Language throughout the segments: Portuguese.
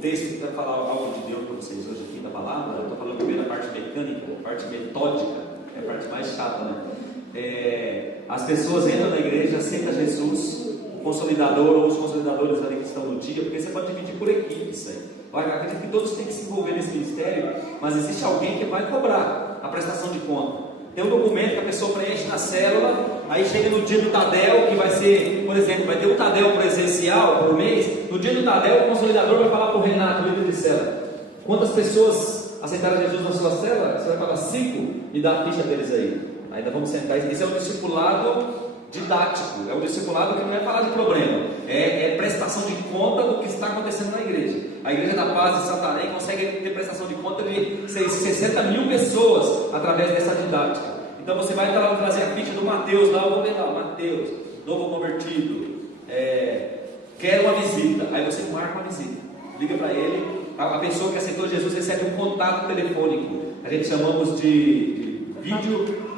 texto que vai falar algo de Deus para vocês hoje aqui da palavra. Eu estou falando primeiro a parte mecânica, a parte metódica, é a parte mais chata, né? As pessoas entram na igreja, aceitam Jesus, o consolidador ou os consolidadores ali que estão no dia, porque você pode dividir por equipe isso aí. Eu acredito que todos têm que se envolver nesse ministério, mas existe alguém que vai cobrar a prestação de conta. Tem um documento que a pessoa preenche na célula, aí chega no dia do Tadel, que vai ser, por exemplo, vai ter um Tadel presencial por mês. No dia do Tadel, o consolidador vai falar para o Renato, líder de célula: quantas pessoas aceitaram Jesus na sua célula? Você vai falar 5 e dá a ficha deles aí. Ainda vamos sentar. Esse é um discipulado didático, é um discipulado que não é falar de problema, é prestação de conta do que está acontecendo na igreja. A Igreja da Paz de Santarém consegue ter prestação de conta de 60 mil pessoas através dessa didática. Então você vai trazer a ficha do Mateus lá, eu vou pegar Mateus, novo convertido, quer uma visita, aí você marca uma visita, liga para ele, a pessoa que aceitou Jesus recebe um contato telefônico, a gente chamamos de vídeo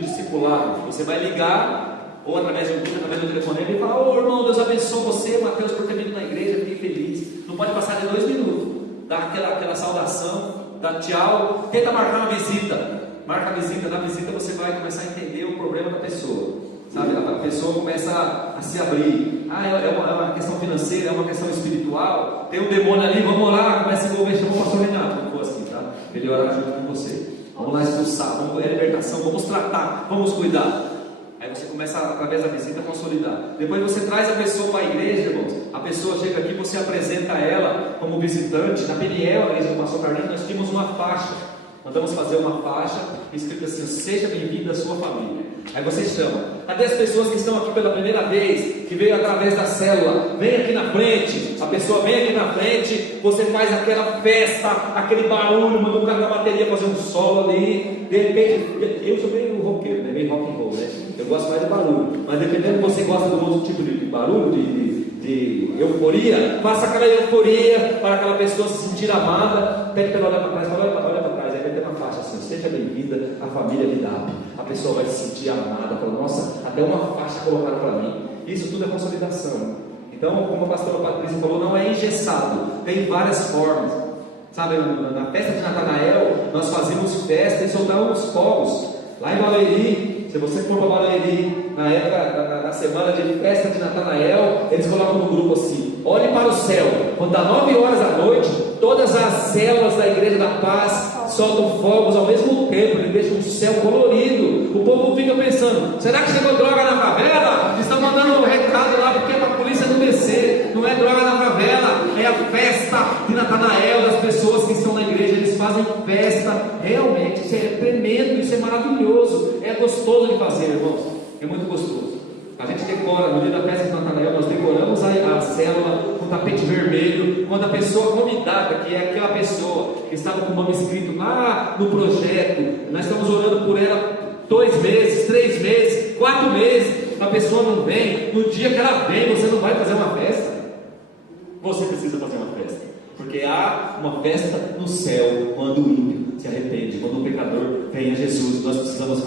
discipulado. Você vai ligar, ou através de um vídeo, através do telefone, e falar: ô irmão, Deus abençoe você, Mateus, por ter vindo na igreja, fiquei feliz. Não pode passar de 2 minutos, dá aquela saudação, dá tchau, tenta marcar uma visita, marca a visita. Na visita você vai começar a entender o problema da pessoa, sabe? A pessoa começa a se abrir. É uma questão financeira, é uma questão espiritual, tem um demônio ali, vamos orar, começa a envolver, chama o pastor Renato, não for assim, tá? Ele orar junto com você. Vamos lá expulsar, vamos ver a libertação, vamos tratar, vamos cuidar. Aí você começa, através da visita, a consolidar. Depois você traz a pessoa para a igreja, irmãos. A pessoa chega aqui, você apresenta ela como visitante. Na Peniel, a igreja do pastor Carlinhos, nós tínhamos uma faixa. Mandamos fazer uma faixa escrita assim: seja bem-vindo à sua família. Aí você chama. Cadê as pessoas que estão aqui pela primeira vez, que veio através da célula? Vem aqui na frente. A pessoa vem aqui na frente, você faz aquela festa, aquele barulho, manda um cara da bateria fazer um solo ali. De repente, eu sou meio roqueiro, né? Meio rock and roll, né? Eu gosto mais de barulho. Mas dependendo se você gosta de um outro tipo de barulho, de euforia, faça aquela euforia para aquela pessoa se sentir amada. Pede para ela olhar para trás, olha para trás. Aí vai ter uma faixa assim: seja bem-vinda à família Vidap. A pessoa vai se sentir amada, fala: nossa, até uma faixa colocaram para mim. Isso tudo é consolidação. Então, como a pastora Patrícia falou, não é engessado, tem várias formas. Sabe, na festa de Natanael, nós fazíamos festa e soltávamos fogos. Lá em Barueri, se você for para Barueri, na época, na semana de festa de Natanael, eles colocam no grupo assim: olhe para o céu. Quando dá 9 horas da noite, todas as células da Igreja da Paz soltam fogos ao mesmo tempo, ele deixa um céu colorido. O povo fica pensando: será que chegou droga na favela? Estão mandando um recado lá porque é para a polícia não descer. Não é droga na favela, é a festa de Natanael, das pessoas que estão na igreja. Eles fazem festa, realmente, isso é tremendo, isso é maravilhoso, é gostoso de fazer, irmãos, é muito gostoso. A gente decora, no dia da festa de Natanael, nós decoramos a célula com tapete vermelho. Quando a pessoa convidada, que é aquela pessoa que estava com o nome escrito lá no projeto, nós estamos orando por ela 2 meses, 3 meses, 4 meses, a pessoa não vem. No dia que ela vem, você não vai fazer uma festa? Você precisa fazer uma festa, porque há uma festa no céu quando o ímpio se arrepende, quando o pecador vem a Jesus. Nós precisamos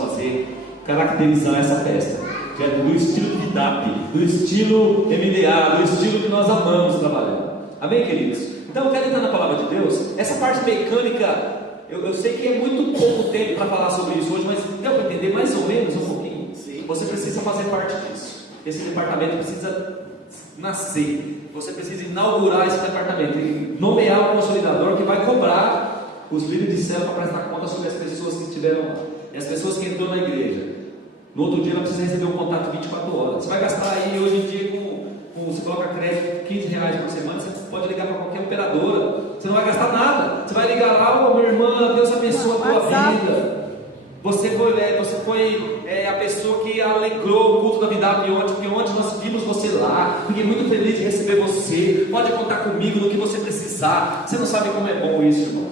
caracterizar essa festa, que é do estilo de Vidap, do estilo MDA, do estilo que nós amamos trabalhar. Amém, queridos? Então eu quero entrar na palavra de Deus. Essa parte mecânica, eu sei que é muito pouco tempo para falar sobre isso hoje, mas deu para entender mais ou menos um pouquinho? Sim. Você precisa fazer parte disso. Esse departamento precisa nascer. Você precisa inaugurar esse departamento e nomear um consolidador que vai cobrar os líderes de célula para prestar conta sobre as pessoas que estiveram lá e as pessoas que entrou na igreja. No outro dia ela precisa receber um contato 24 horas. Você vai gastar aí hoje em dia você coloca crédito R$15 por semana, você pode ligar para qualquer operadora, você não vai gastar nada. Você vai ligar lá: ô minha irmã, Deus abençoe a tua vida. Você foi a pessoa que alegrou o culto da vida de ontem, porque ontem nós vimos você lá. Fiquei muito feliz de receber você. Pode contar comigo no que você precisar. Você não sabe como é bom isso, irmão.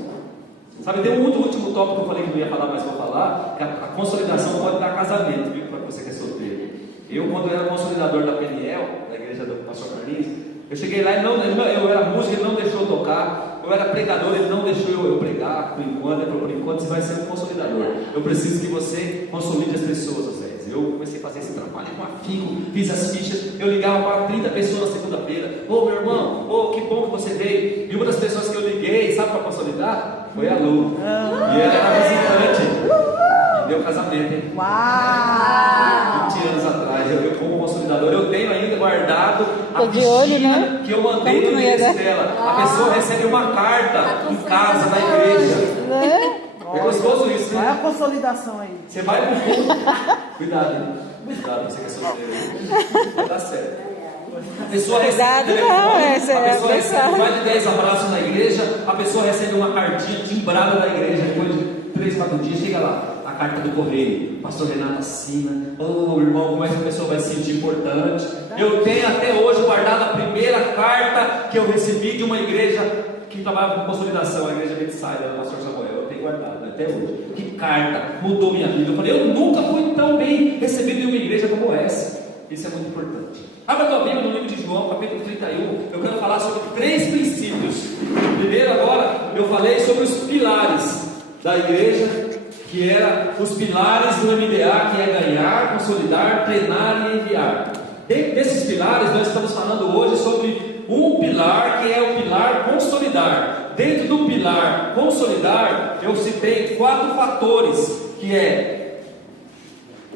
Sabe, tem um último tópico que eu falei que não ia falar, mas vou falar, que a consolidação pode dar casamento, viu, para você que é solteiro. Eu, quando era consolidador da Peniel, da igreja do pastor Carlinhos, eu cheguei lá e eu era músico, ele não deixou eu tocar. Eu era pregador, ele não deixou eu pregar por enquanto. Ele falou: por enquanto você vai ser um consolidador. Eu preciso que você consolide as pessoas, Zé. Eu comecei a fazer esse trabalho com afinco, fiz as fichas, eu ligava para 30 pessoas na segunda-feira. Ô meu irmão, que bom que você veio. E uma das pessoas que eu liguei, sabe, para consolidar? Foi a Lu. E ela era visitante. E deu casamento, hein? Uau! 20 anos atrás, eu como consolidador, eu tenho ainda guardado a Tô de olho, né? que eu mandei no e-mail dela. A pessoa recebe uma carta em casa da igreja. Né? É gostoso isso, né? Olha a consolidação aí. Você vai pro culto. Cuidado, hein? Cuidado, você que é solteiro. Vai dar certo. A pessoa Cuidado, recebe não, telefone, a pessoa é recebe mais de 10 abraços na igreja, a pessoa recebe uma cartinha timbrada da igreja, depois de 3, 4 dias, chega lá, a carta do correio, pastor Renato assina. Oh, irmão, como é que a pessoa vai se sentir importante? Eu tenho até hoje guardado a primeira carta que eu recebi de uma igreja que trabalhava com consolidação, a igreja Betsaida, do pastor Samuel. Eu tenho guardado até hoje. Que carta mudou minha vida. Eu falei, eu nunca fui tão bem recebido em uma igreja como essa. Isso é muito importante. Abra tua Bíblia no livro de João, capítulo 31. Eu quero falar sobre 3 princípios. Primeiro, agora, eu falei sobre os pilares da igreja, que era os pilares do MDA, que é ganhar, consolidar, treinar e enviar. Dentro desses pilares, nós estamos falando hoje sobre um pilar, que é o pilar consolidar. Dentro do pilar consolidar, eu citei 4 fatores, que é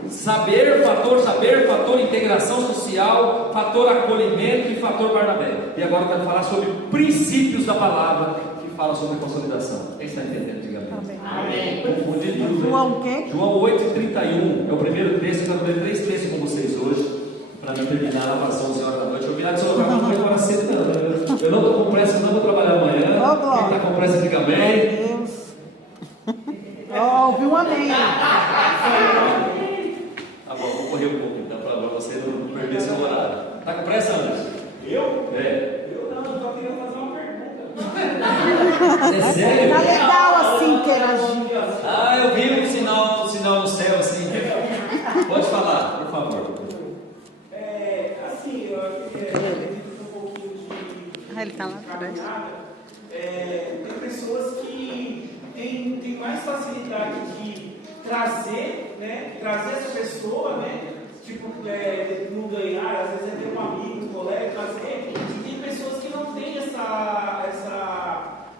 saber, fator integração social, fator acolhimento e fator Barnabé. E agora eu quero falar sobre princípios da palavra que fala sobre consolidação. Quem está entendendo? Diga amém. Amém. João o quê? João 8,31 é o primeiro texto. Eu quero ler 3 textos com vocês hoje, para não terminar lá para as 11 horas da noite. Eu vi lá de Sorocaba, não vou embora cedo não. Eu não estou com pressa, não vou trabalhar amanhã. Quem está com pressa, diga amém. Meu Deus. Ouvi um amém. Tá bom, vou correr um pouco então, para você não perder seu horário. Tá com pressa, Anderson? Eu? É. Eu não, eu só queria fazer uma pergunta. É sério? Tá legal assim interagir. Ah, eu vi um sinal no céu assim. Pode falar, por favor. Assim, eu acho que acredito um pouquinho de Ele tá lá atrás. caminhada. Tem pessoas que têm mais facilidade de trazer, né? Trazer essa pessoa, né? Tipo, não ganhar, às vezes é ter um amigo, um colega, trazer. E tem pessoas que não têm essa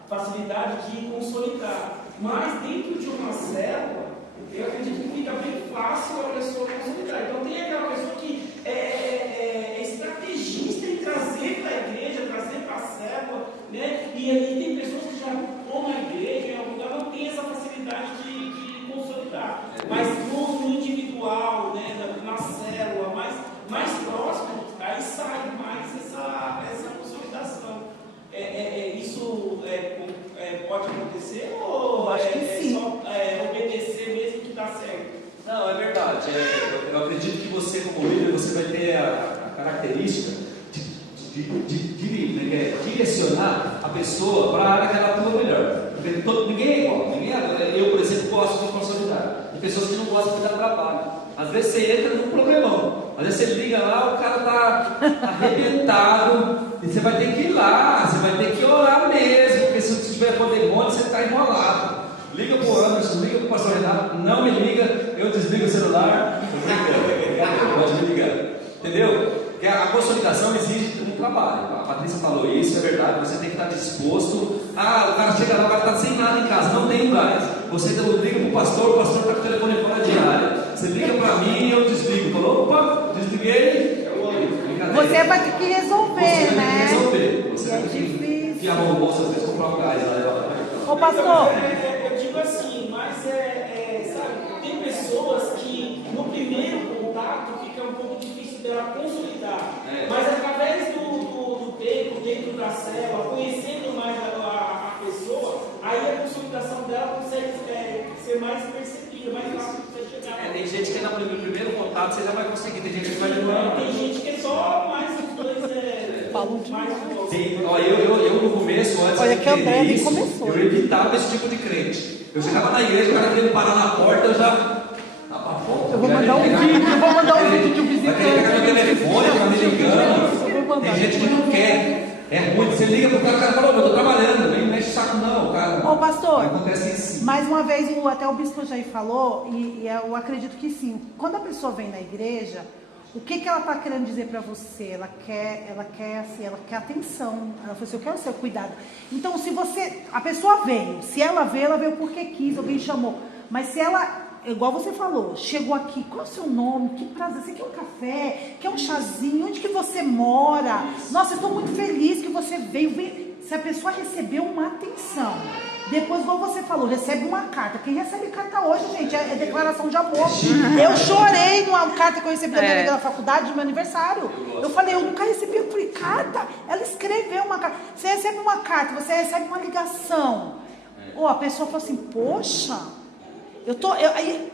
facilidade de consolidar. Mas dentro de uma célula, eu acredito que fica bem fácil a pessoa consolidar. Então tem aquela pessoa que é estrategista em trazer para a igreja, trazer para a célula, né? E aí tem pessoas que já vão na igreja, em algum lugar, não tem essa facilidade de consolidar. Mas no individual, né, na célula, mais próximo, aí sai mais essa consolidação. Isso pode acontecer ou acho que sim. só obedecer mesmo que dá certo? Não, é verdade. Eu acredito que você, como líder, você vai ter a característica de direcionar a pessoa para a área que ela atua melhor. Porque ninguém é igual. Eu, por exemplo, gosto de consolidar. Tem pessoas que não gostam de dar trabalho. Às vezes você entra num problemão. Às vezes você liga lá, o cara está arrebentado. E você vai ter que ir lá, você vai ter que orar mesmo. Porque se você tiver pandemônio, você está enrolado. Liga para o Anderson, liga para o pastor Renato. Não me liga, eu desligo o celular. Pode me ligar. Entendeu? Porque a consolidação exige um trabalho. A Patrícia falou isso, é verdade. Você tem que estar disposto. O cara chega lá, o cara está sem nada em casa, não tem gás. Você liga para o pastor está com o telefone fora de área. Você liga para mim e eu desligo. Falou, opa, desliguei. Você vai ter que resolver, você né? Vai ter que resolver. Você vai ter difícil. que arrumar o bolso, às vezes comprar o gás lá. Ô pastor, Eu digo assim, mas sabe, tem pessoas que no primeiro contato fica um pouco difícil dela consolidar. Mas através do tempo, dentro da célula, conhecendo mais a pessoa, aí a consolidação dela consegue ser mais percebida, mais fácil de você chegar. Tem gente que no primeiro contato você já vai conseguir, tem gente que vai demorar. Tem gente que é só mais os dois mais Sim, eu no começo, antes Olha de que o entender André nem isso, começou. eu evitava esse tipo de crente. Eu chegava na igreja, o cara queria me parar na porta, eu já. eu vou mandar um vídeo, de um Vai querer pegar meu telefone, ficar me ligando. Tem gente que não quer. É ruim, você liga pro cara, o cara fala, eu tô trabalhando, nem mexe o saco não, cara. Ô pastor, Acontece isso. Mais uma vez, até o bispo Jair falou, e eu acredito que sim. Quando a pessoa vem na igreja, o que ela está querendo dizer para você? Ela quer atenção. Ela falou assim, eu quero ser cuidado. Então, a pessoa veio. Se ela veio porque quis, alguém chamou. Mas se ela, igual você falou, chegou aqui, qual é o seu nome? Que prazer, você quer um café? Quer um chazinho? Onde que você mora? Nossa, eu estou muito feliz que você veio. Se a pessoa recebeu uma atenção, depois, igual você falou, recebe uma carta. Quem recebe carta hoje, gente, é declaração de amor. Eu chorei numa carta que eu recebi da minha amiga da faculdade, do meu aniversário. Eu falei, eu nunca recebi. Eu falei, carta? Ela escreveu uma carta. Você recebe uma carta, você recebe uma ligação. Ou a pessoa fala assim, poxa...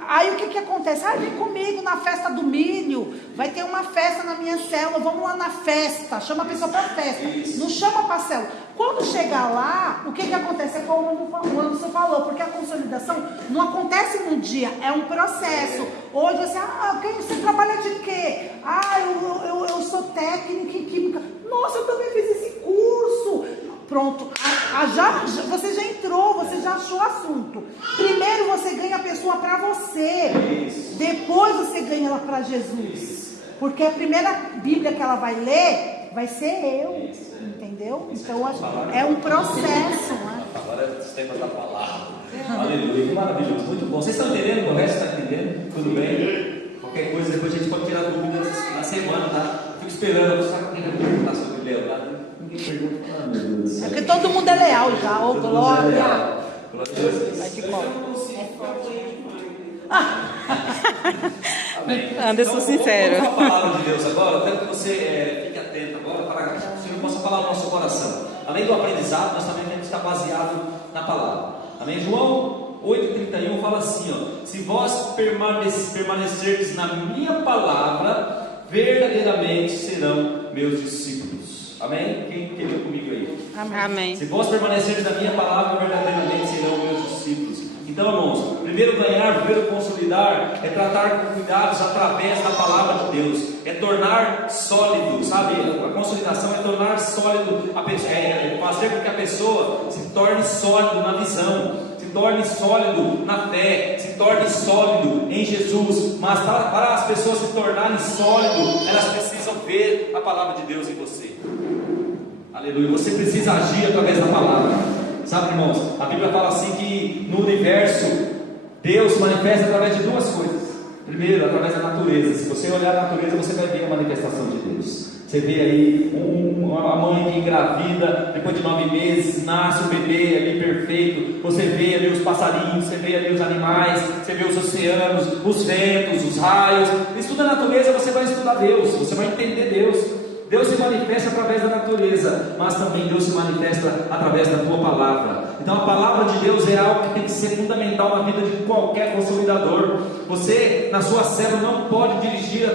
Aí o que acontece? Vem comigo na festa do milho. Vai ter uma festa na minha célula. Vamos lá na festa. Chama a pessoa para festa. Não chama para a célula. Quando chegar lá, o que acontece? É como o Anderson falou, porque a consolidação não acontece num dia, é um processo. Hoje você trabalha de quê? Eu sou técnica em química. Nossa, eu também fiz esse curso. Pronto, você já entrou, você já achou o assunto. Primeiro você ganha a pessoa para você, depois você ganha ela para Jesus. Porque a primeira Bíblia que ela vai ler vai ser eu, entendeu? Então é um processo, né? Agora é os temas da palavra. Aleluia, que maravilhoso, muito bom. Vocês estão entendendo? O resto está entendendo? Tudo bem? Qualquer coisa, depois a gente pode tirar dúvidas na semana, tá? Fico esperando, sabe quem vai perguntar sobre lealdade? Ninguém pergunta, meu Deus do céu. É porque todo mundo é leal já, ô glória. Glória a Deus. Vai que cola. Amém. Anderson sincero. Vamos falar a palavra de Deus agora. Eu quero que você fique atento agora para que o Senhor possa falar no nosso coração. Além do aprendizado, nós também temos que estar baseado na palavra. Amém? João 8,31 fala assim, ó: se vós permanecerdes na minha palavra, verdadeiramente serão meus discípulos. Amém? Quem leu comigo aí? Amém. Se vós permanecerdes na minha palavra, verdadeiramente serão meus discípulos. Então, irmãos, primeiro ganhar, primeiro consolidar, é tratar com cuidados através da palavra de Deus, é tornar sólido, sabe? A consolidação é tornar sólido a pessoa, é fazer com que a pessoa se torne sólido na visão, se torne sólido na fé, se torne sólido em Jesus. Mas para as pessoas se tornarem sólido, elas precisam ver a palavra de Deus em você. Aleluia. Você precisa agir através da palavra. Sabe, irmãos, a Bíblia fala assim que no universo Deus se manifesta através de duas coisas. Primeiro, através da natureza. Se você olhar a natureza, você vai ver a manifestação de Deus. Você vê aí uma mãe que engravida, depois de 9 meses, nasce um bebê ali perfeito. Você vê ali os passarinhos, você vê ali os animais, você vê os oceanos, os ventos, os raios. Estuda a natureza, você vai estudar Deus, você vai entender Deus. Deus se manifesta através da natureza, mas também Deus se manifesta através da tua palavra. Então a palavra de Deus é algo que tem que ser fundamental na vida de qualquer consolidador. Você na sua célula não pode dirigir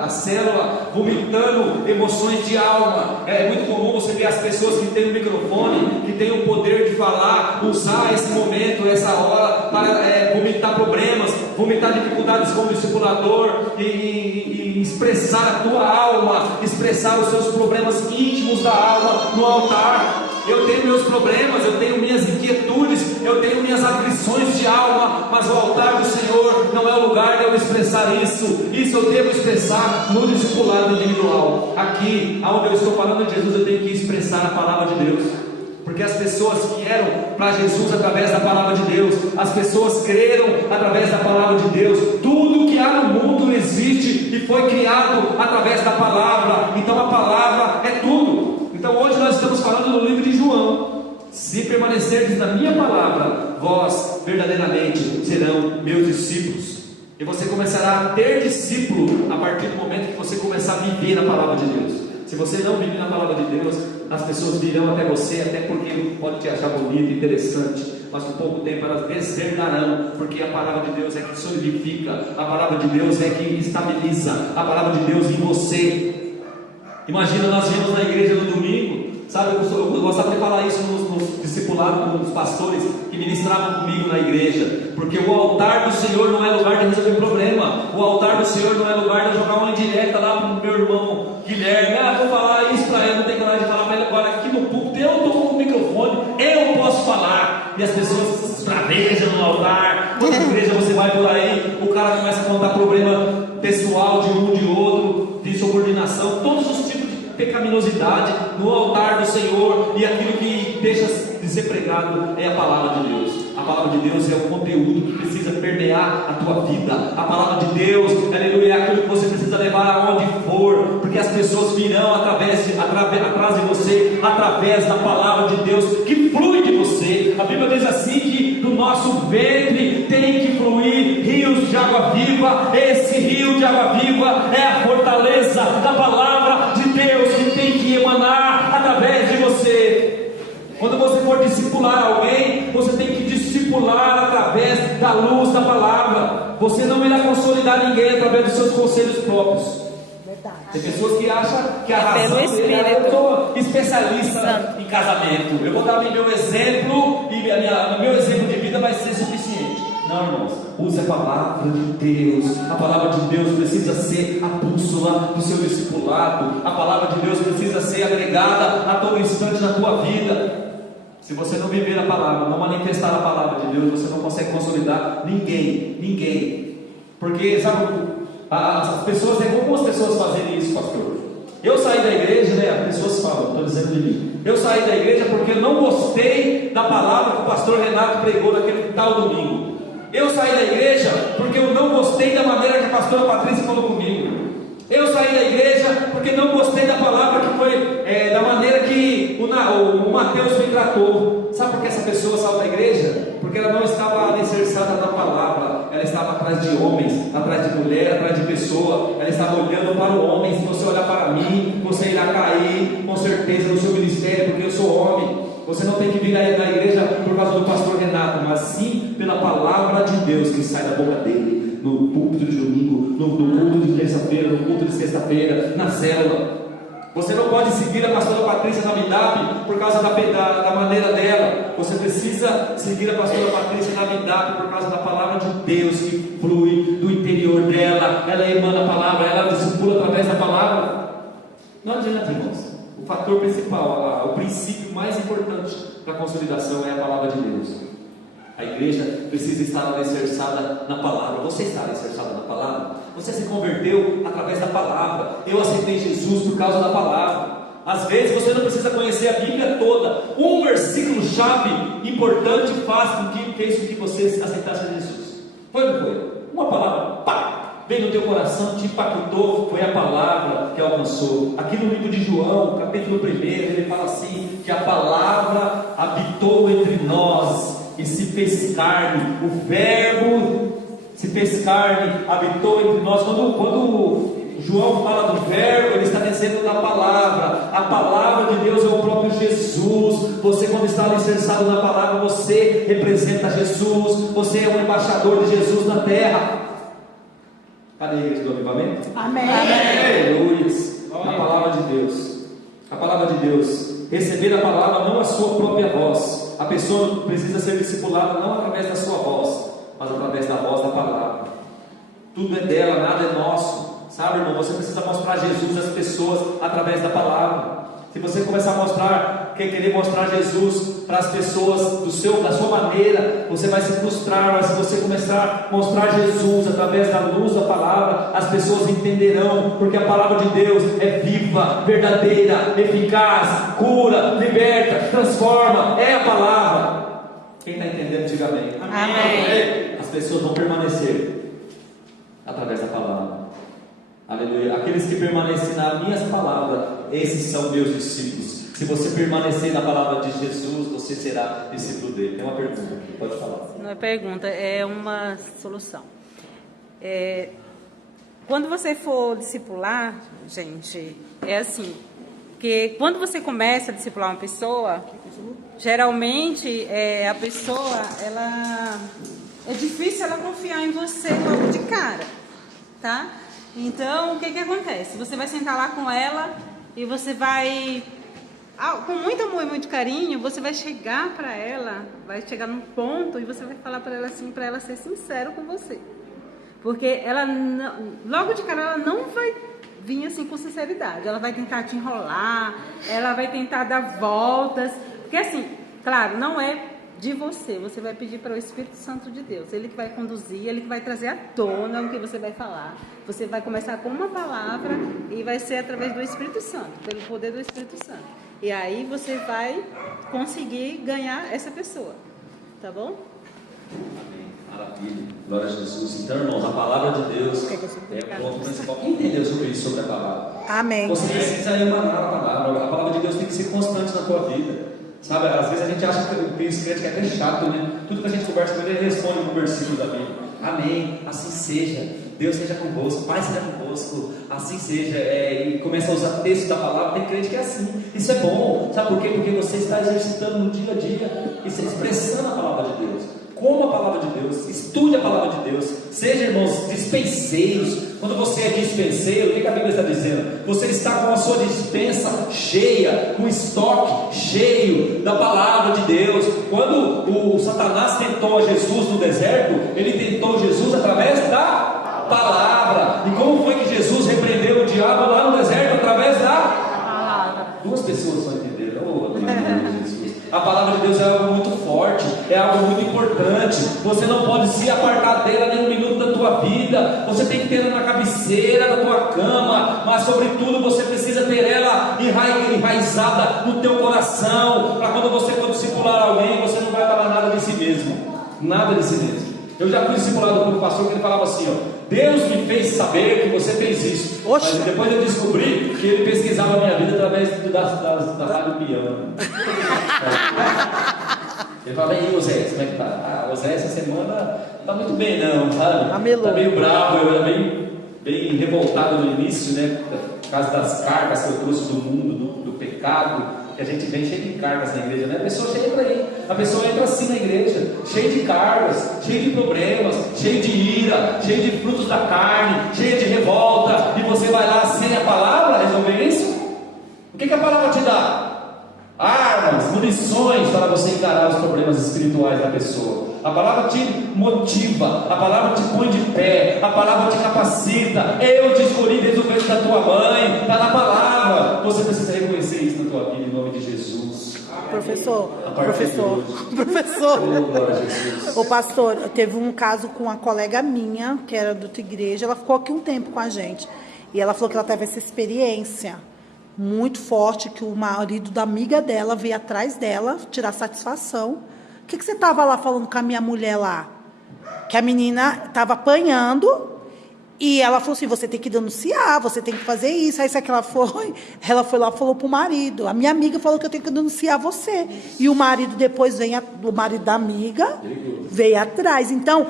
a célula vomitando emoções de alma. É muito comum você ver as pessoas que têm o microfone, que têm o poder de falar, usar esse momento, essa hora para vomitar problemas, vomitar dificuldades como discipulador e expressar a tua alma, expressar os seus problemas íntimos da alma no altar. Eu tenho meus problemas, eu tenho minhas inquietudes, eu tenho minhas aflições de alma, mas o altar do Senhor não é o lugar de eu expressar isso. Isso eu devo expressar no discipulado individual. Aqui, onde eu estou falando de Jesus, eu tenho que expressar a palavra de Deus, porque as pessoas vieram para Jesus através da palavra de Deus, as pessoas creram através da palavra de Deus. Tudo que há no mundo existe e foi criado através da palavra. Então a palavra é tudo. Então hoje nós estamos falando no livro de João: se permanecerdes na minha palavra, vós verdadeiramente serão meus discípulos. E você começará a ter discípulo a partir do momento que você começar a viver a palavra de Deus. Se você não vive na palavra de Deus, as pessoas virão até você, até porque pode te achar bonito, interessante, mas com pouco tempo elas deserdarão, porque a palavra de Deus é que solidifica, a palavra de Deus é que estabiliza, a palavra de Deus em você. Imagina, nós viemos na igreja no domingo, sabe, eu gostava de falar isso nos discipulados, nos pastores que ministravam comigo na igreja, porque o altar do Senhor não é lugar de resolver problema, o altar do Senhor não é lugar de jogar uma indireta lá para o meu irmão Guilherme: vou falar isso para ele, não tem coragem de falar para ele agora aqui no púlpito, eu estou com o microfone, eu posso falar, e as pessoas se esbravejam igreja, no altar. Quanta igreja você vai por aí, o cara começa a contar problema pessoal de um, de outro, de subordinação, todos os tipos de pecaminosidade no altar do Senhor, e aquilo que deixa de ser pregado é a palavra de Deus. A palavra de Deus é o conteúdo que precisa permear a tua vida. A palavra de Deus, aleluia, é aquilo que você precisa levar aonde for, porque as pessoas virão atrás de você, através da palavra de Deus que flui de você. A Bíblia diz assim que do nosso ventre tem que fluir rios de água viva. Esse rio de água viva é a fortaleza da palavra de Deus que tem que emanar através de você. Quando você for discipular alguém, você tem que discipular através da luz da palavra. Você não irá consolidar ninguém através dos seus conselhos próprios. Verdade. Tem pessoas que acham que a razão é, eu sou especialista em casamento, eu vou dar meu exemplo e meu exemplo de vida vai ser suficiente. Não, irmãos, use a palavra de Deus. A palavra de Deus precisa ser a bússola do seu discipulado. A palavra de Deus precisa ser agregada a todo instante na tua vida. Se você não viver a palavra, não manifestar a palavra de Deus, você não consegue consolidar ninguém. Porque, sabe, as pessoas, é comum as pessoas fazerem isso, pastor. Eu saí da igreja, né? As pessoas falam, estou dizendo de mim. Eu saí da igreja porque eu não gostei da palavra que o pastor Renato pregou naquele tal domingo. Eu saí da igreja porque eu não gostei da maneira que a pastora Patrícia falou comigo. Eu saí da igreja porque não gostei da palavra que foi, da maneira que o Mateus me tratou. Sabe por que essa pessoa saiu da igreja? Porque ela não estava alicerçada na palavra. Ela estava atrás de homens, atrás de mulher, atrás de pessoa. Ela estava olhando para o homem. Se você olhar para mim, você irá cair com certeza no seu ministério, porque eu sou homem. Você não tem que vir aí da igreja por causa do pastor Renato, mas sim pela palavra de Deus que sai da boca dele, no púlpito de domingo, no culto de terça-feira, no culto de sexta-feira, na célula. Você não pode seguir a pastora Patrícia na Midap por causa da maneira dela. Você precisa seguir a pastora Patrícia na Midap por causa da palavra de Deus que flui do interior dela. Ela emana a palavra, ela discipula através da palavra. Não adianta, irmãos. O fator principal, o princípio mais importante da consolidação é a palavra de Deus. A igreja precisa estar alicerçada na palavra. Você está alicerçado na palavra? Você se converteu através da palavra. Eu aceitei Jesus por causa da palavra. Às vezes você não precisa conhecer a Bíblia toda. Um versículo-chave importante fez com que você aceitasse Jesus. Foi ou não foi? Uma palavra, pá! Veio no teu coração, te impactou, foi a palavra que alcançou. Aqui no livro de João, capítulo 1, ele fala assim, que a palavra habitou entre nós e se fez carne. O verbo se fez carne, habitou entre nós. Quando João fala do verbo, ele está dizendo da palavra. A palavra de Deus é o próprio Jesus. Você, quando está alicerçado na palavra, você representa Jesus. Você é um embaixador de Jesus na terra. Cadê a igreja do avivamento? Amém. Aleluia. A palavra de Deus. A palavra de Deus. Receber a palavra não a sua própria voz. A pessoa precisa ser discipulada não através da sua voz, mas através da voz da palavra. Tudo é dela, nada é nosso. Sabe, irmão? Você precisa mostrar Jesus às pessoas através da palavra. Se você começar a querer mostrar Jesus para as pessoas da sua maneira, você vai se frustrar. Mas se você começar a mostrar Jesus através da luz da palavra, as pessoas entenderão, porque a palavra de Deus é viva, verdadeira, eficaz, cura, liberta, transforma. É a palavra. Quem está entendendo, diga amém. Amém. As pessoas vão permanecer através da palavra. Aleluia. Aqueles que permanecem nas minhas palavras, esses são meus discípulos. Se você permanecer na palavra de Jesus, você será discípulo dele. Tem uma pergunta aqui, pode falar. Não é pergunta, é uma solução. Quando você for discipular, gente, é assim, que quando você começa a discipular uma pessoa, geralmente a pessoa, é difícil ela confiar em você logo de cara, tá? Então, o que acontece? Você vai sentar lá com ela e você vai, com muito amor e muito carinho, você vai chegar para ela, vai chegar num ponto e você vai falar para ela assim, para ela ser sincero com você. Porque ela, logo de cara, ela não vai vir assim com sinceridade. Ela vai tentar te enrolar, ela vai tentar dar voltas. Porque assim, claro, não é de você. Você vai pedir para o Espírito Santo de Deus. Ele que vai conduzir, ele que vai trazer à tona o que você vai falar. Você vai começar com uma palavra e vai ser através do Espírito Santo, pelo poder do Espírito Santo. E aí você vai conseguir ganhar essa pessoa. Tá bom? Amém. Maravilha. Glória a Jesus. Então, irmãos, a palavra de Deus é o ponto principal. Quem entendeu sobre isso, sobre a palavra? Amém. Você precisa emanar a palavra. A palavra de Deus tem que ser constante na tua vida. Sabe, às vezes a gente acha que tem esse crente que é até chato, né? Tudo que a gente conversa com ele responde um versículo da Bíblia. Amém, assim seja. Deus seja convosco, Pai seja convosco, assim seja. E começa a usar texto da palavra. Tem crente que é assim. Isso é bom. Sabe por quê? Porque você está exercitando no dia a dia e expressando a palavra de Deus. Coma a palavra de Deus, estude a palavra de Deus, seja, irmãos, dispenseiros. Quando você é dispenseiro, o que a Bíblia está dizendo? Você está com a sua dispensa cheia, com o estoque cheio da palavra de Deus. Quando o Satanás tentou a Jesus no deserto, ele tentou Jesus através da palavra. E como foi que Jesus repreendeu o diabo lá no deserto? Através da palavra. Duas pessoas vão entender. A palavra de Deus é algo muito forte, é algo muito importante. Você não pode se apartar dela nem um minuto da tua vida. Você tem que ter ela na cabeceira da tua cama, mas sobretudo você precisa ter ela enraizada no teu coração, para quando você for discipular alguém, você não vai falar nada de si mesmo. Nada de si mesmo. Eu já fui discipulado por um pastor que ele falava assim, ó: Deus me fez saber que você fez isso. Mas depois eu descobri que ele pesquisava a minha vida através da rádio piano. Ele falava: e aí, Oséias, como é que tá? Oséias, essa semana não tá muito bem não, sabe? Tá meio bravo, eu era bem revoltado no início, né? Por causa das cargas que eu trouxe do mundo, do pecado. Que a gente vem cheio de cargas na igreja, né? A pessoa chega aí, a pessoa entra assim na igreja, cheia de cargas, cheia de problemas, cheia de ira, cheia de frutos da carne, cheia de revolta, e você vai lá sem a palavra resolver isso? O que a palavra te dá? Armas, munições para você encarar os problemas espirituais da pessoa. A palavra te motiva, a palavra te põe de pé, a palavra te capacita. Eu te escolhi desde o peito da tua mãe, está na palavra. Você precisa reconhecer isso na tua vida, em nome de Jesus. Professor, Oh, o pastor, teve um caso com uma colega minha, que era da tua igreja. Ela ficou aqui um tempo com a gente, e ela falou que ela teve essa experiência muito forte, que o marido da amiga dela veio atrás dela tirar satisfação. O que você estava lá falando com a minha mulher lá? Que a menina estava apanhando, e ela falou assim: você tem que denunciar, você tem que fazer isso. Aí que ela foi lá e falou pro marido: a minha amiga falou que eu tenho que denunciar você. E o marido depois o marido da amiga veio atrás. Então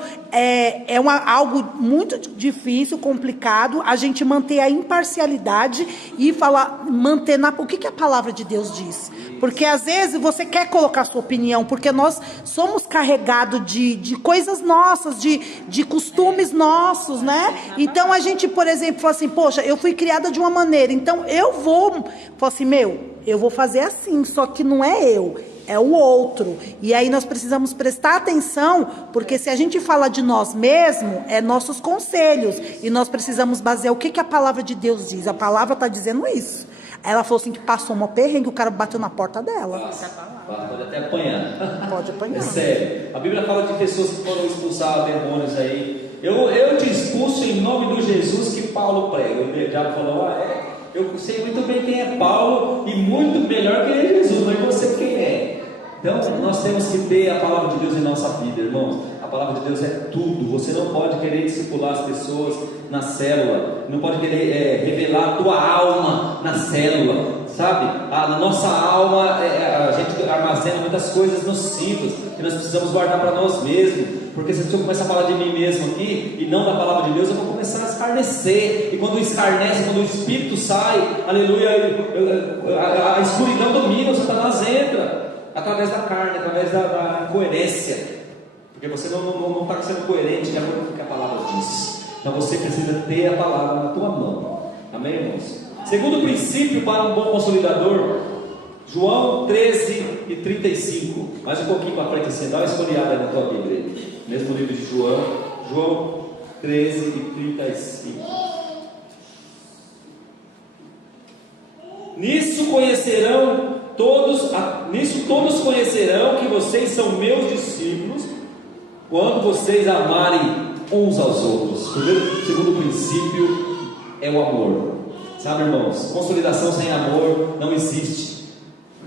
algo muito difícil, complicado, a gente manter a imparcialidade e manter o que a palavra de Deus diz. Porque às vezes você quer colocar sua opinião, porque nós somos carregados de coisas nossas, de costumes nossos, né? Então a gente, por exemplo, fala assim: poxa, eu fui criada de uma maneira, então eu vou eu vou fazer assim, só que não é eu, é o outro. E aí nós precisamos prestar atenção, porque se a gente fala de nós mesmos, é nossos conselhos, e nós precisamos basear o que a palavra de Deus diz. A palavra está dizendo isso. Ela falou assim que passou uma perrengue, o cara bateu na porta dela. Pode até apanhar. Pode apanhar. É sério. A Bíblia fala de pessoas que foram expulsar demônios aí. Eu te expulso em nome do Jesus que Paulo prega. O diabo falou: eu sei muito bem quem é Paulo e muito melhor quem é Jesus, mas você quem é? Então nós temos que ter a palavra de Deus em nossa vida, irmãos. A palavra de Deus é tudo. Você não pode querer discipular as pessoas na célula, não pode querer revelar a tua alma na célula, sabe? A nossa alma, a gente armazena muitas coisas nos cintos que nós precisamos guardar para nós mesmos, porque se eu começar a falar de mim mesmo aqui e não da palavra de Deus, eu vou começar a escarnecer, e quando escarnece, quando o Espírito sai, aleluia, a escuridão domina, o Satanás entra através da carne, através da incoerência, porque você não está sendo coerente de acordo com o que a palavra diz. Então você precisa ter a palavra na tua mão. Amém, irmãos? Segundo princípio para um bom consolidador, João 13:35. Mais um pouquinho para frente assim, dá uma esfoliada aí na tua Bíblia. Mesmo livro de João 13:35. Nisso todos conhecerão que vocês são meus discípulos quando vocês amarem uns aos outros. Segundo princípio é o amor. Sabe, irmãos, consolidação sem amor não existe.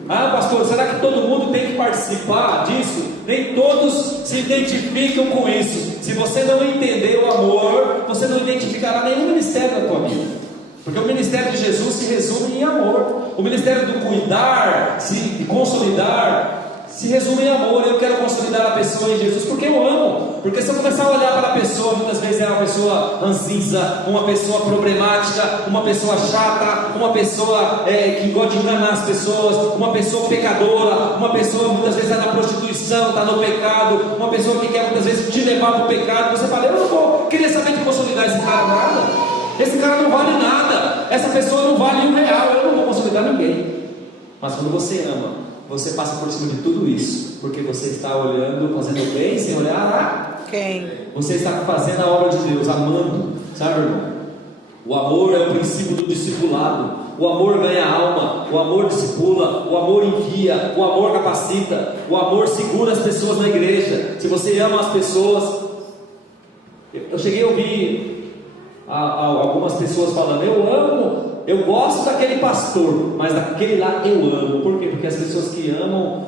Ah, pastor, será que todo mundo tem que participar disso? Nem todos se identificam com isso. Se você não entender o amor, você não identificará nenhum ministério da tua vida. Porque o ministério de Jesus se resume em amor. O ministério do cuidar, de consolidar, se resume em amor. Eu quero consolidar a pessoa em Jesus porque eu amo. Porque se eu começar a olhar para a pessoa, muitas vezes é uma pessoa ranzinza, uma pessoa problemática, uma pessoa chata, uma pessoa que gosta de enganar as pessoas, uma pessoa pecadora, uma pessoa muitas vezes está na prostituição, está no pecado, uma pessoa que quer muitas vezes te levar para o pecado. Você fala, eu não vou querer saber de consolidar esse cara nada. Esse cara não vale nada, essa pessoa não vale R$1, eu não vou consolidar ninguém. Mas quando você ama, você passa por cima de tudo isso, porque você está olhando, fazendo o bem sem olhar lá. Quem? Você está fazendo a obra de Deus, amando, sabe, irmão? O amor é o princípio do discipulado. O amor ganha alma, o amor discipula, o amor envia, o amor capacita, o amor segura as pessoas na igreja. Se você ama as pessoas, eu cheguei a ouvir algumas pessoas falando, eu gosto daquele pastor, mas daquele lá eu amo. Por quê? Porque as pessoas que amam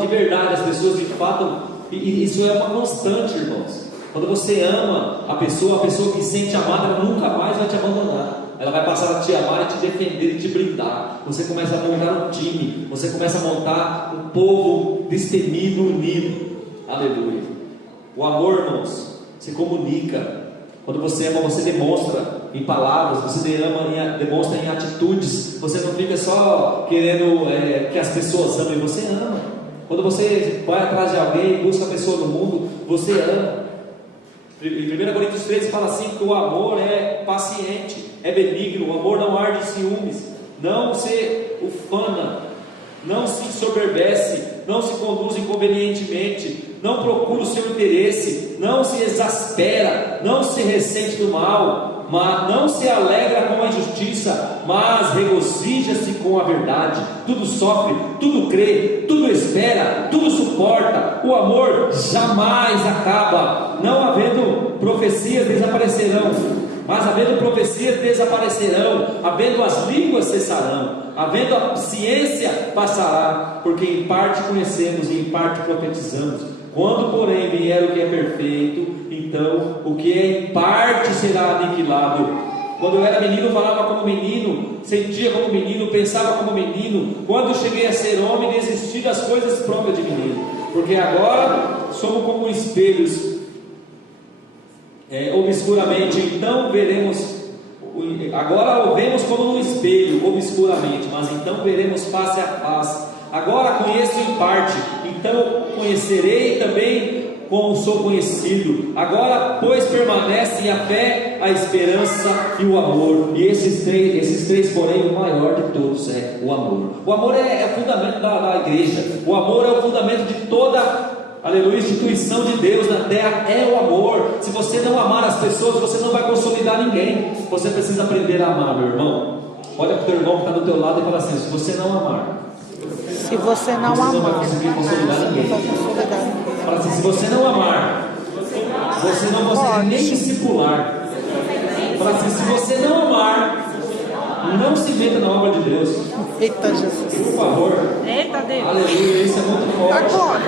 de verdade, as pessoas de fato, e isso é uma constante, irmãos. Quando você ama a pessoa que se sente amada, ela nunca mais vai te abandonar. Ela vai passar a te amar e te defender e te brindar. Você começa a montar um time, você começa a montar um povo destemido, unido. Aleluia. O amor, irmãos, se comunica. Quando você ama, você demonstra em palavras, você demonstra em atitudes. Você não fica só querendo que as pessoas amem, você ama. Quando você vai atrás de alguém, busca a pessoa no mundo, você ama. Em 1 Coríntios 13 fala assim, que o amor é paciente, é benigno, o amor não arde em ciúmes, não se ufana, não se ensoberbece, não se conduz inconvenientemente, não procura o seu interesse, não se exaspera, não se ressente do mal, mas não se alegra com a injustiça, mas regozija-se com a verdade. Tudo sofre, tudo crê, tudo espera, tudo suporta. O amor jamais acaba. Não havendo profecias, desaparecerão, mas havendo profecias, desaparecerão, havendo as línguas, cessarão, havendo a ciência, passará, porque em parte conhecemos e em parte profetizamos. Quando, porém, vier o que é perfeito, então o que é em parte será aniquilado. Quando eu era menino, falava como menino, sentia como menino, pensava como menino. Quando cheguei a ser homem, desisti das coisas próprias de menino. Porque agora somos como espelhos, obscuramente, então veremos. Agora o vemos como no espelho, obscuramente, mas então veremos face a face. Agora conheço em parte, então conhecerei também como sou conhecido. Agora, pois, permanecem a fé, a esperança e o amor. E esses três, porém, o maior de todos é o amor. O amor é o fundamento da igreja. O amor é o fundamento de toda, aleluia, instituição de Deus na terra, é o amor. Se você não amar as pessoas, você não vai consolidar ninguém. Você precisa aprender a amar, meu irmão. Olha para o teu irmão que está do teu lado e fala assim, se você não amar, se você não amar, não vai conseguir consolidar ninguém. Fala assim, se você não amar, você não consegue nem discipular. Fala assim, se você não amar, não se meta na obra de Deus. Eita Jesus, por favor. Eita Deus. Aleluia, isso é muito forte. Agora.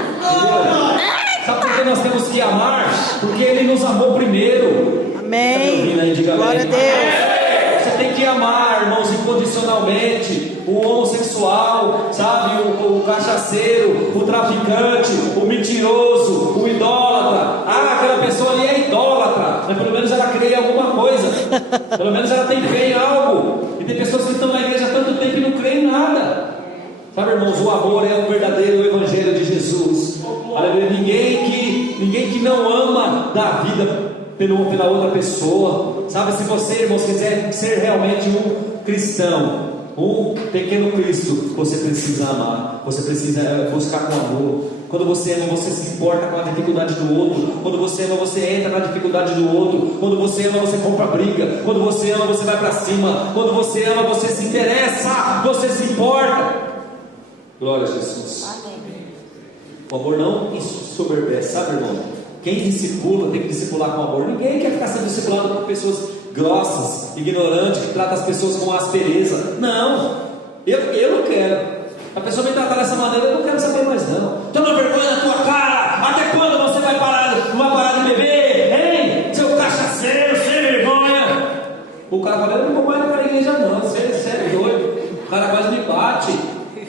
Sabe por que nós temos que amar? Porque Ele nos amou primeiro. Amém. Aí, diga glória amém. a Deus. Você tem que amar, irmãos, incondicionalmente. O homossexual, sabe, o cachaceiro, o traficante, o mentiroso, o idólatra. Ah, aquela pessoa ali é idólatra, mas pelo menos ela crê em alguma coisa, pelo menos ela tem fé em algo. E tem pessoas que estão na igreja há tanto tempo e não creem em nada. Sabe, irmãos, o amor é o verdadeiro evangelho de Jesus. Aleluia. Ninguém que não ama dá vida pela outra pessoa. Sabe, se você, irmãos, quiser ser realmente um cristão, um pequeno Cristo, você precisa amar, você precisa buscar com amor. Quando você ama, você se importa com a dificuldade do outro. Quando você ama, você entra na dificuldade do outro. Quando você ama, você compra briga. Quando você ama, você vai para cima. Quando você ama, você se interessa, você se importa. Glória a Jesus. O amor não ensoberbece, sabe, irmão? Quem discipula tem que discipular com amor. Ninguém quer ficar sendo discipulado por pessoas grossas, ignorantes, que tratam as pessoas com aspereza. Não, eu não quero. A pessoa me tratar dessa maneira, eu não quero saber mais não. Toma vergonha na tua cara. Até quando você vai parar, não vai parar de beber? Hein? Seu cachaceiro, sem vergonha. O cara fala, eu não vou mais naquela igreja não. Você é doido. O cara quase me bate.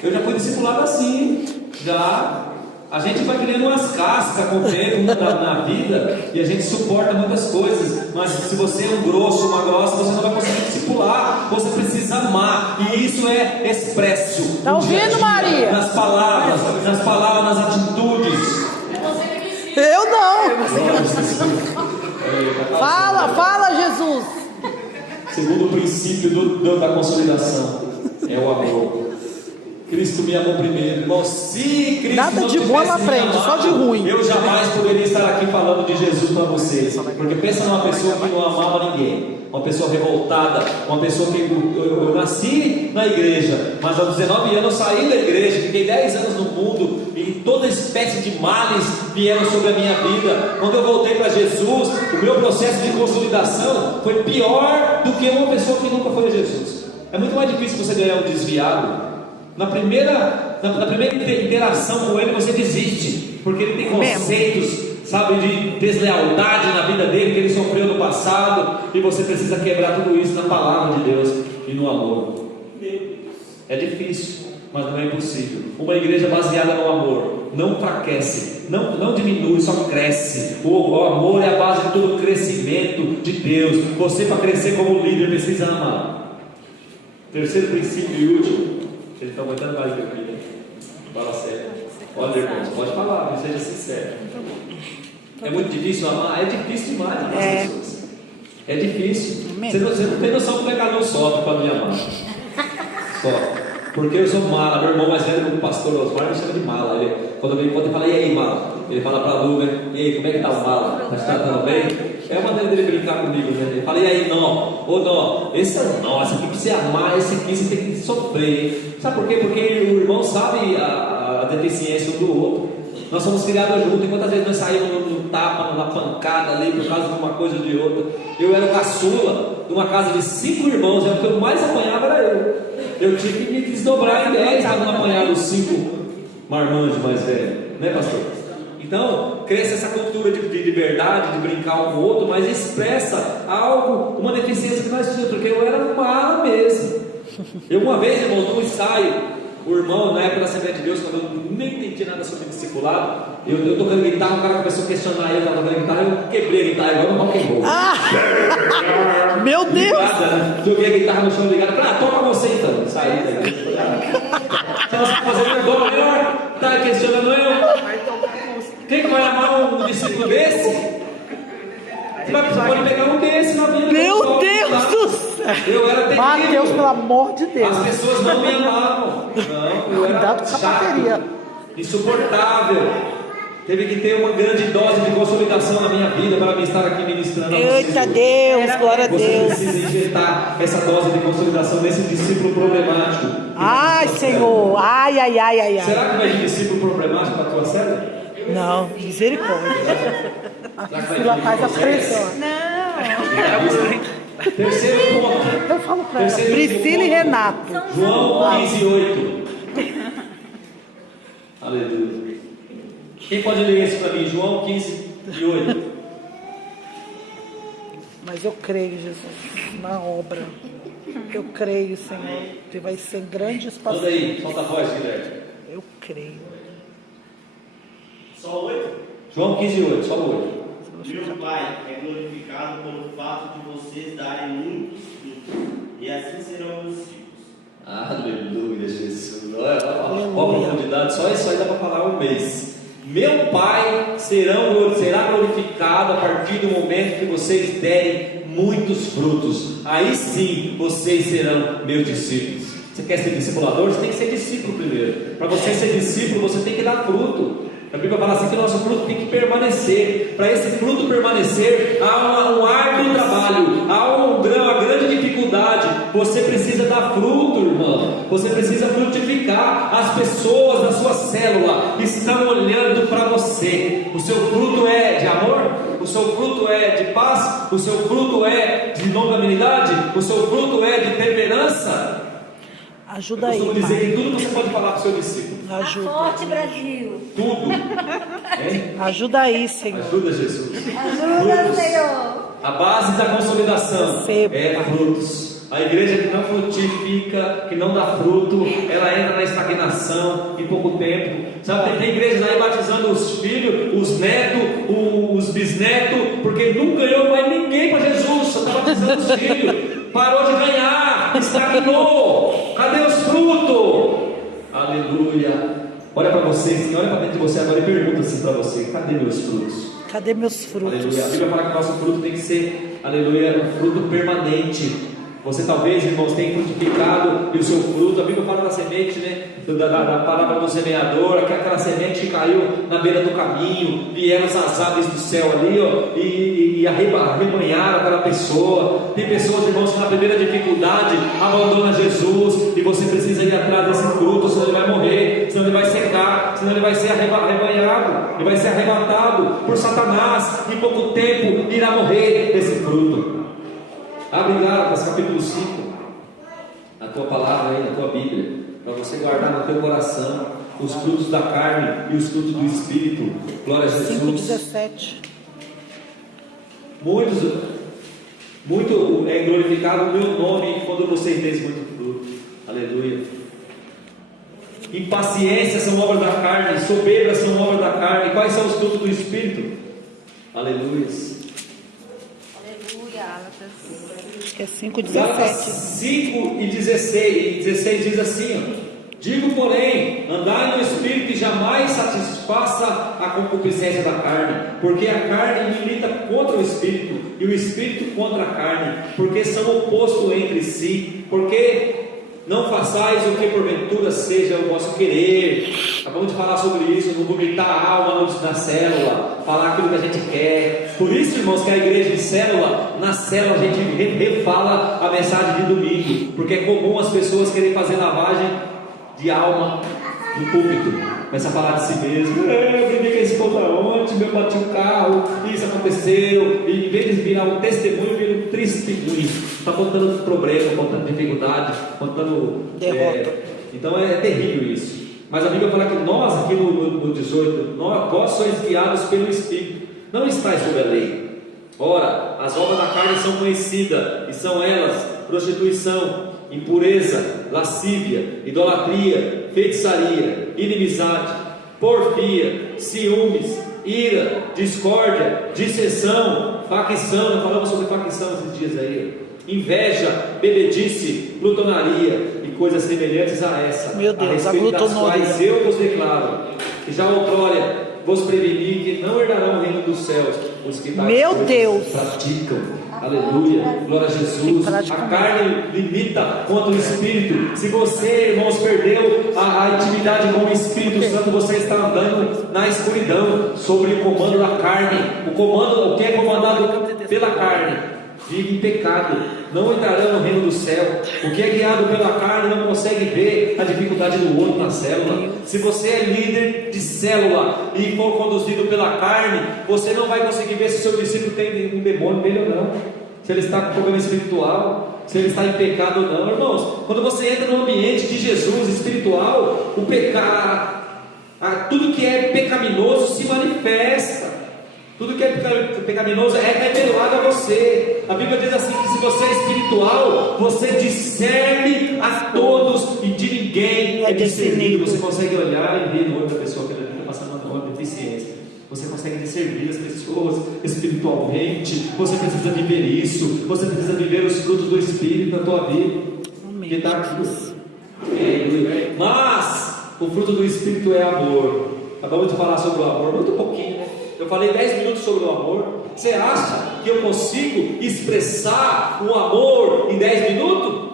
Eu já fui discipulado assim. Já. A gente vai criando umas cascas com o tempo na vida e a gente suporta muitas coisas, mas se você é um grosso, uma grossa, você não vai conseguir discipular. Você precisa amar, e isso é expresso. Tá ouvindo, Maria? Nas palavras, nas atitudes. Eu não. Fala, Jesus. Segundo o princípio da consolidação é o amor. Cristo me amou primeiro, irmão. Se Cristo nada não de bom na tivesse me frente, amado, só de ruim. eu jamais poderia estar aqui falando de Jesus para vocês. Porque pensa numa pessoa que não amava ninguém, uma pessoa revoltada, uma pessoa que eu nasci na igreja, mas aos 19 anos eu saí da igreja, fiquei 10 anos no mundo e toda espécie de males vieram sobre a minha vida. Quando eu voltei para Jesus, o meu processo de consolidação foi pior do que uma pessoa que nunca foi a Jesus. É muito mais difícil você ganhar um desviado. Na primeira interação com ele você desiste, porque ele tem conceitos, sabe, de deslealdade na vida dele, que ele sofreu no passado, e você precisa quebrar tudo isso na palavra de Deus e no amor. É difícil, mas não é impossível. Uma igreja baseada no amor não enfraquece, não diminui, só cresce. O amor é a base de todo o crescimento de Deus. Você, para crescer como líder, precisa amar. Terceiro princípio e último. Eles estão aguentando mais do que eu. Fala sério. Olha, irmãos, pode falar, seja sincero. É muito difícil amar? É difícil demais amar as pessoas. É difícil. Você não tem noção como é que ela não sofre para me amar. Só. Porque eu sou mala. Meu irmão mais velho, o pastor Osmar, me chama de mala. Quando eu encontro, ele fala, e aí, mala? Ele fala para a Lu, né? E aí, como é que tá o mala? Está tratando bem? É uma maneira dele brincar comigo, né? Ele fala, e aí, nó? Ô, nó, esse é o nó, esse aqui precisa amar, esse aqui você tem que sofrer. Sabe por quê? Porque o irmão sabe a deficiência um do outro. Nós somos criados juntos, e quantas vezes nós saímos no tapa, numa pancada ali, por causa de uma coisa ou de outra. Eu era o caçula de uma casa de 5 irmãos, o que eu mais apanhava era eu. Eu tive que me desdobrar em 10 para não apanhar os 5 marmanjos mais velhos, né, pastor? Então, cresce essa cultura de liberdade, de brincar um com o outro, mas expressa algo, uma deficiência que nós tínhamos, porque eu era mala mesmo. Eu uma vez, irmãos, num ensaio, o irmão, na época da Assembleia de Deus, quando eu nem entendi nada sobre discipulado, eu tocando guitarra, o cara começou a questionar ele, eu estava tocando guitarra, eu quebrei a guitarra, igual no rock and roll. Meu Deus! Ligada, né? Joguei a guitarra no chão ligado, falei, toca você então. Saí daí. Se você fazer um dó melhor, tá questionando eu. Quem que vai amar um discípulo desse? Você pode pegar um desse na vida. Meu Deus do céu! Eu era terrível. Mateus, pelo amor de Deus. As pessoas não me amavam. Não, eu era Cuidado com a bateria. Insuportável. Teve que ter uma grande dose de consolidação na minha vida para me estar aqui ministrando a vocês. Eita Deus, glória a Você Deus. precisa injetar essa dose de consolidação nesse discípulo problemático. Ai, Senhor. Ai. Será que vai de discípulo problemático para a tua célula? Não, misericórdia. A Priscila faz a pressão. Terceiro ponto. Eu falo pra ela, Terceiro Priscila e ponto. Renato. João 15:8. Aleluia. Quem pode ler isso para mim? João 15:8. Mas eu creio, Jesus, na obra. Eu creio, Senhor, que vai ser grande espaço. Manda aí, solta a voz, Guilherme. Eu creio. Só 8? João 15:8, só o 8. Meu Pai é glorificado pelo fato de vocês darem muitos frutos, e assim serão meus filhos. Aleluia, Jesus. Olha a profundidade, só isso aí dá para falar um mês. Meu Pai será glorificado a partir do momento que vocês derem muitos frutos. Aí sim vocês serão meus discípulos. Você quer ser discipulador? Você tem que ser discípulo primeiro. Para você ser discípulo, você tem que dar fruto. A Bíblia fala assim que o nosso fruto tem que permanecer. Para esse fruto permanecer, há um árduo trabalho, há uma grande dificuldade. Você precisa dar fruto, irmão. Você precisa frutificar. As pessoas da sua célula estão olhando você. O seu fruto é de amor? O seu fruto é de paz? O seu fruto é de longanimidade? O seu fruto é de temperança? Ajuda Eu aí, costumo dizer pai. que tudo você pode falar para o seu discípulo. Ajuda. Forte Brasil. Tudo. Hein? Ajuda aí, Senhor. Ajuda, Jesus. Ajuda, Frutos. Senhor. A base da consolidação Receba. é frutos. A igreja que não frutifica, que não dá fruto, ela entra na estagnação em pouco tempo. Sabe, tem igrejas aí batizando os filhos, os netos, os bisnetos, porque não ganhou mais ninguém para Jesus, só está batizando os filhos. Parou de ganhar, estagnou. Cadê os frutos? Aleluia. Olha para você, Senhor, olha para dentro de você agora e pergunta assim para você: cadê meus frutos? Cadê meus frutos? Aleluia. A Bíblia fala que o nosso fruto tem que ser, aleluia, um fruto permanente. Você talvez, irmãos, tenha frutificado e o seu fruto, a Bíblia fala da semente, né? Da palavra do semeador, aquela semente que caiu na beira do caminho, vieram as aves do céu ali, ó, e arrebanharam aquela pessoa. Tem pessoas, irmãos, que na primeira dificuldade abandonam Jesus, e você precisa ir atrás desse fruto, senão ele vai morrer, senão ele vai secar, senão ele vai ser arrebanhado, ele vai ser arrebatado por Satanás, em pouco tempo irá morrer esse fruto. Abre Gálatas capítulo 5, na tua palavra aí, na tua Bíblia, para você guardar no teu coração os frutos da carne e os frutos do Espírito. Glória a Jesus. 5:17. Muito é glorificado o meu nome quando vocês têm muito fruto. Aleluia. Impaciência são obras da carne, soberba são obras da carne. Quais são os frutos do Espírito? Aleluia. Aleluia, Gálatas. Acho que é Gálatas 5:17. 5 e 16 diz assim, ó: digo, porém, andai no Espírito e jamais satisfaça a concupiscência da carne, porque a carne milita contra o Espírito, e o Espírito contra a carne, porque são opostos entre si. Porque não façais o que porventura seja o vosso querer. Acabamos de falar sobre isso, não vomitar a alma na célula, falar aquilo que a gente quer. Por isso, irmãos, que a igreja de célula, na célula a gente refala a mensagem de domingo, porque é comum as pessoas querem fazer lavagem de alma no púlpito. Começa a falar de si mesmo: eu briguei com esse povo ontem, eu bati o carro, isso aconteceu. E em vez de virar um testemunho, vira um testemunho. Está contando problema, contando dificuldade, contando derrota. Então é terrível isso. Mas a Bíblia fala que nós, aqui no 18, vós sois guiados pelo Espírito, não estáis sob a lei. Ora, as obras da carne são conhecidas, e são elas: prostituição, impureza, lascívia, idolatria, feitiçaria, inimizade, porfia, ciúmes, ira, discórdia, dissensão, facção. Nós falamos sobre facção esses dias aí. Inveja, bebedice, glutonaria e coisas semelhantes a essa. Meu Deus, a respeito a das glutonaria. quais eu vos declaro que já outrora vos preveni que não herdarão o reino dos céus os que tais Meu coisas Deus. praticam. Aleluia, glória a Jesus. A carne limita contra o Espírito. Se você, irmãos, perdeu a intimidade com o Espírito Santo, você está andando na escuridão, sobre o comando da carne. O que é comandado pela carne vive em pecado, não entrarão no reino do céu. O que é guiado pela carne não consegue ver a dificuldade do outro na célula. Se você é líder de célula e for conduzido pela carne, você não vai conseguir ver se o seu discípulo tem um demônio nele ou não, se ele está com problema espiritual, se ele está em pecado ou não. Irmãos, quando você entra no ambiente de Jesus espiritual, o pecado, tudo que é pecaminoso se manifesta. Tudo que é pecaminoso é revelado a você. A Bíblia diz assim: que se você é espiritual, você discerne a todos e de ninguém é discernido. Você consegue olhar e ver no olho da pessoa que está passando uma deficiência. Você consegue discernir as pessoas espiritualmente. Você precisa viver isso. Você precisa viver os frutos do Espírito na tua vida. Que está aqui. Mas o fruto do Espírito é amor. Acabamos de falar sobre o amor, muito pouquinho, né? Eu falei 10 minutos sobre o amor. Você acha que eu consigo expressar o amor em 10 minutos?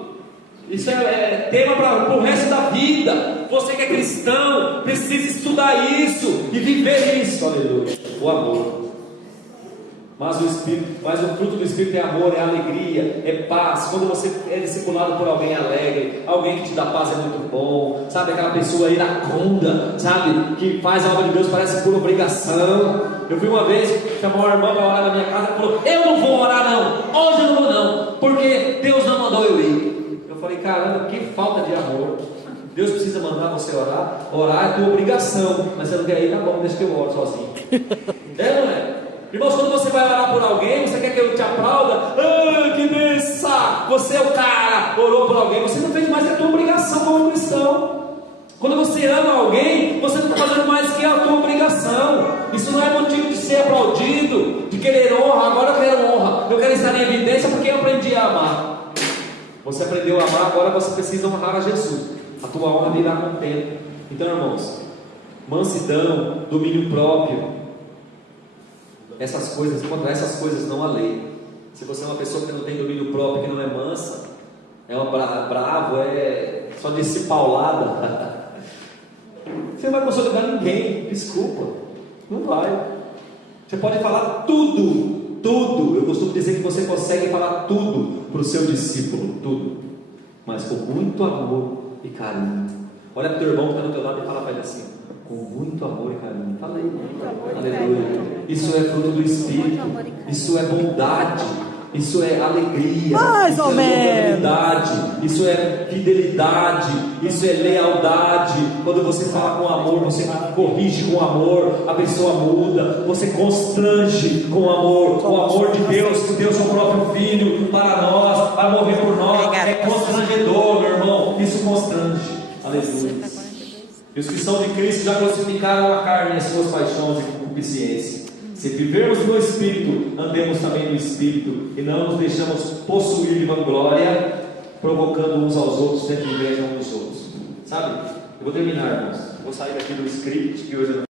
Isso é tema para o resto da vida. Você que é cristão precisa estudar isso e viver isso. Aleluia. O amor. Mas o fruto do Espírito é amor, é alegria, é paz. Quando você é discipulado por alguém alegre, alguém que te dá paz é muito bom, sabe? Aquela pessoa iracunda, sabe? Que faz a obra de Deus, parece por obrigação. Eu fui uma vez chamar uma irmã para orar na minha casa e falou: eu não vou orar não, hoje eu não vou não, porque Deus não mandou eu ir. Eu falei: caramba, que falta de amor. Deus precisa mandar você orar, orar é tua obrigação, mas você não quer ir, tá bom, deixa que eu oro sozinho. É, não é? Irmãos, quando você vai orar por alguém, você quer que eu te aplauda? Ah, que benção! Você é o cara, orou por alguém. Você não fez mais que a tua obrigação como cristão. Quando você ama alguém, você não está fazendo mais que a tua obrigação. Isso não é motivo de ser aplaudido, de querer honra. Agora eu quero honra, eu quero estar em evidência porque eu aprendi a amar. Você aprendeu a amar, agora você precisa honrar a Jesus. A tua honra virá com o tempo. Então, irmãos, mansidão, domínio próprio, essas coisas, contra essas coisas não há lei. Se você é uma pessoa que não tem domínio próprio, que não é mansa, é uma bravo, é só descer paulada, você não vai consolidar ninguém, desculpa, não vai. Você pode falar tudo, eu costumo dizer que você consegue falar tudo para o seu discípulo, tudo, mas com muito amor e carinho. Olha para o teu irmão que está do teu lado e fala para ele assim: com muito amor e carinho. Fala aí. Aleluia. Isso é fruto do Espírito. Isso é bondade. Isso é alegria. Mais ou menos. Isso é fidelidade. Isso é lealdade. Quando você fala com amor, você corrige com amor, a pessoa muda. Você constrange com amor. O amor de Deus, que deu seu próprio Filho para nós, para morrer por nós, é constrangedor, meu irmão. Isso constrange. Aleluia. E os que são de Cristo já crucificaram a carne e as suas paixões e concupiscências. Se vivermos no Espírito, andemos também no Espírito, e não nos deixamos possuir de vanglória, provocando uns aos outros, tendo inveja uns dos outros. Sabe? Eu vou terminar, irmãos. Vou sair daqui do script que hoje eu não